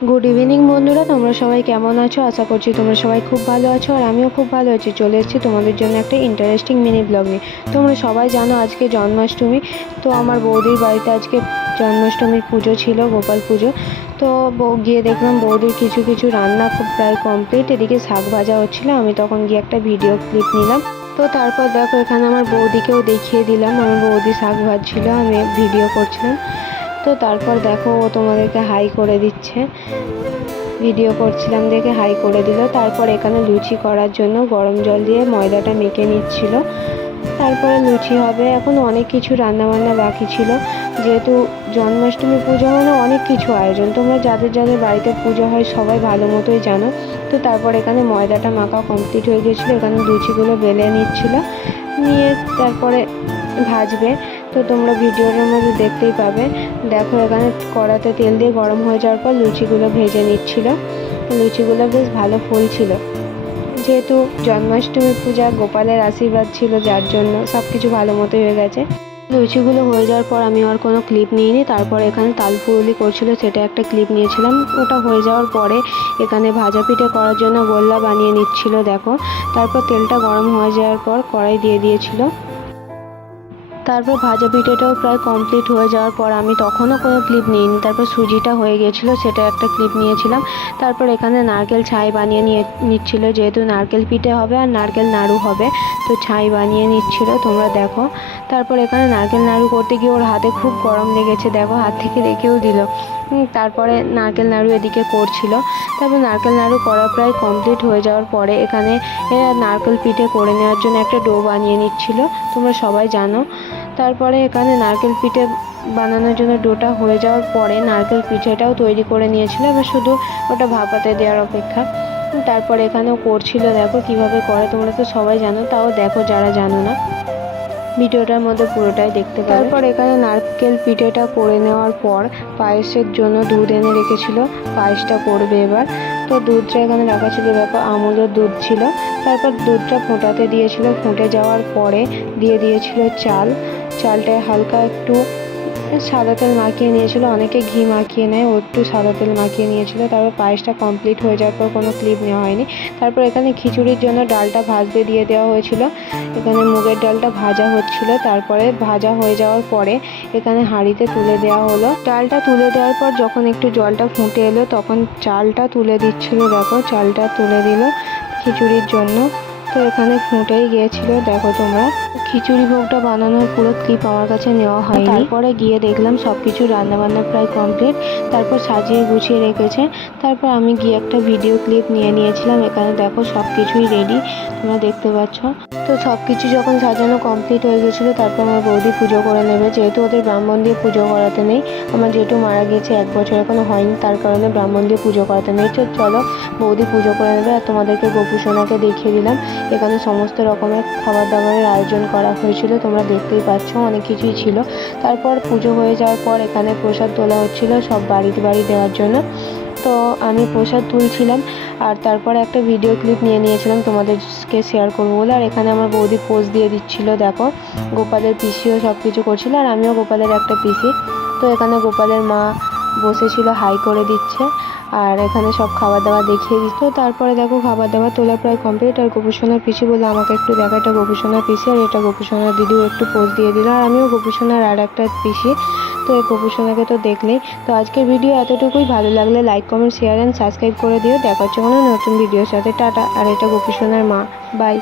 Good evening বন্ধুরা, তোমরা সবাই কেমন আছো? আশা করছি তোমরা সবাই খুব ভালো আছো আর আমিও খুব ভালো আছি। চলে এসেছি তোমাদের জন্য একটা ইন্টারেস্টিং মিনি ব্লগ নিয়ে। তোমরা সবাই জানো আজকে জন্মাষ্টমী। তো আমার বৌদির বাড়িতে আজকে জন্মাষ্টমীর পুজো ছিল, গোপাল পুজো। তো গিয়ে দেখলাম বৌদির কিছু কিছু রান্না খুব প্রায় কমপ্লিট। এদিকে শাক ভাজা হচ্ছিলো, আমি তখন গিয়ে একটা ভিডিও ক্লিপ নিলাম। তো তারপর দেখো এখানে আমার বৌদিকেও দেখিয়ে দিলাম, আমার বৌদি শাক ভাজছিল, আমি ভিডিও করছিলাম। তো তারপর দেখো ও তোমাদেরকে হাই করে দিচ্ছে, ভিডিও করছিলাম দেখে হাই করে দিল। তারপর এখানে লুচি করার জন্য গরম জল দিয়ে ময়দাটা মেখে নিচ্ছিল। তারপরে লুচি হবে। এখন অনেক কিছু রান্নাবান্না বাকি ছিল, যেহেতু জন্মাষ্টমী পুজো মানে অনেক কিছু আয়োজন। তোমরা যাদের যাদের বাড়িতে পুজো হয় সবাই ভালো মতোই জানো। তো তারপর এখানে ময়দাটা মাখা কমপ্লিট হয়ে গেছিলো, এখানে লুচিগুলো বেলে নিচ্ছিল, নিয়ে তারপরে ভাজবে। তো তোমরা ভিডিওর মধ্যে দেখতেই পাবে। দেখো এখানে কড়াতে তেল দিয়ে গরম হয়ে যাওয়ার পর লুচিগুলো ভেজে নিচ্ছিল। লুচিগুলো বেশ ভালো ফুলছিল, যেহেতু জন্মাষ্টমী পূজা গোপালের আশীর্বাদ ছিল, যার জন্য সব কিছু ভালো মতোই হয়ে গেছে। লুচিগুলো হয়ে যাওয়ার পর আমি আর কোনো ক্লিপ নিইনি। তারপর এখানে তালপুরুলি করছিল, সেটা একটা ক্লিপ নিয়েছিলাম। ওটা হয়ে যাওয়ার পরে এখানে ভাজা পিঠে করার জন্য গোল্লা বানিয়ে নিচ্ছিল দেখো। তারপর তেলটা গরম হয়ে যাওয়ার পর কড়াই দিয়ে দিয়েছিল। তারপর ভাজা পিঠেটাও প্রায় কমপ্লিট হয়ে যাওয়ার পর আমি তখনও কোনো ক্লিপ নিইনি। তারপর সুজিটা হয়ে গেছিলো, সেটা একটা ক্লিপ নিয়েছিলাম। তারপর এখানে নারকেল ছাই বানিয়ে নিচ্ছিল, যেহেতু নারকেল পিঠে হবে আর নারকেল নাড়ু হবে, তো ছাই বানিয়ে নিচ্ছিল, তোমরা দেখো। তারপর এখানে নারকেল নাড়ু করতে গিয়ে ওর হাতে খুব গরম লেগেছে, দেখো হাত থেকে রেখেও দিল। তারপরে নারকেল নাড়ু এদিকে করছিল। তারপর নারকেল নাড়ু করা প্রায় কমপ্লিট হয়ে যাওয়ার পরে এখানে নারকেল পিঠে করে নেওয়ার জন্য একটা ডো বানিয়ে নিচ্ছিল, তোমরা সবাই জানো। তারপরে এখানে নারকেল পিঠে বানানোর জন্য ডোটা হয়ে যাওয়ার পরে নারকেল পিঠেটাও তৈরি করে নিয়েছিল, এবার শুধু ওটা ভাপাতে দেওয়ার অপেক্ষা। তারপর এখানেও করছিল, দেখো কিভাবে করে, তোমরা তো সবাই জানো, তাও দেখো যারা জানো না, ভিডিওটার মধ্যে পুরোটাই দেখতে পাবে। তারপর এখানে নারকেল পিঠেটা করে নেওয়ার পর পায়েসের জন্য দুধ এনে রেখেছিল, পায়েসটা করবে এবার। তো দুধটা এখানে রাখা ছিল, দেখো আমুলের দুধ ছিল। তারপর দুধটা ফোটাতে দিয়েছিল, ফুটে যাওয়ার পরে দিয়ে দিয়েছিল চালটায় হালকা একটু সাদা তেল মাখিয়ে নিয়েছিল, অনেকে ঘি মাখিয়ে নেয়, ও একটু সাদা তেল মাখিয়ে নিয়েছিল। তারপর পায়েসটা কমপ্লিট হয়ে যাওয়ার পর কোনো ক্লিপ নেওয়া হয়নি। তারপর এখানে খিচুড়ির জন্য ডালটা ভাজতে দিয়ে দেওয়া হয়েছিল, এখানে মুগের ডালটা ভাজা হচ্ছিল। তারপরে ভাজা হয়ে যাওয়ার পরে এখানে হাঁড়িতে তুলে দেওয়া হলো। ডালটা তুলে দেওয়ার পর যখন একটু জলটা ফুটে এলো তখন চালটা তুলে দিচ্ছিল, দেখো চালটা তুলে দিল খিচুড়ির জন্য। তো এখানে ফুটেই গিয়েছিল, দেখো তোমরা। খিচুড়ি ভোগটা বানানোর পুরো ক্লিপ আমার কাছে নেওয়া হয়নি। তারপরে গিয়ে দেখলাম সব কিছু রান্নাবান্না প্রায় কমপ্লিট, তারপর সাজিয়ে গুছিয়ে রেখেছে। তারপর আমি গিয়ে একটা ভিডিও ক্লিপ নিয়ে নিয়েছিলাম। এখানে দেখো সব কিছুই রেডি, তোমরা দেখতে পাচ্ছ। তো সব কিছু যখন সাজানো কমপ্লিট হয়ে গেছিলো, তারপর আমার বৌদি পুজো করে নেবে, যেহেতু ওদের ব্রাহ্মণ দিয়ে পুজো করাতে নেই। আমার জেঠু মারা গিয়েছে 1 বছর এখনো হয়নি, তার কারণে ব্রাহ্মণ দিয়ে পুজো করাতে নেই। তো চলো বৌদি পুজো করে নেবে। আর তোমাদেরকে গোপুসোনাকে দেখিয়ে দিলাম, এখানে সমস্ত রকমের খাবার দাবারের আয়োজন করা হয়েছিল, তোমরা দেখতেই পাচ্ছ, অনেক কিছুই ছিল। তারপর পুজো হয়ে যাওয়ার পর এখানে প্রসাদ তোলা হচ্ছিল সব বাড়িতে দেওয়ার জন্য। তো আমি প্রসাদ তুলছিলাম আর তারপরে একটা ভিডিও ক্লিপ নিয়ে নিয়েছিলাম তোমাদেরকে শেয়ার করবো বলে। আর এখানে আমার বৌদি পোজ দিয়ে দিচ্ছিল, দেখো গোপালের পিসিও সব কিছু করছিল আর আমিও গোপালের একটা পিসি। তো এখানে গোপালের মা বসেছিল, হাই করে দিচ্ছে, আর এখানে সব খাবার দাবার দেখিয়ে দিত। তারপরে দেখো খাবার দাবার তোলা প্রায় কমপ্লিট। আর গোপুসোনার পিসি বলে আমাকে একটু দেখা, এটা গোপুসোনার পিসি আর এটা গোপুসোনার দিদিও একটু পোজ দিয়ে দিল, আর আমিও গোপুসোনার আর একটা পিসি। তো এই গোপুসোনাকে তো দেখলেই। তো আজকের ভিডিও এতটুকুই, ভালো লাগলে like comment share and subscribe করে দিও। দেখা হচ্ছে কোনো নতুন ভিডিওর সাথে। টাটা। আর এটা গোপুসোনার মা, বাই।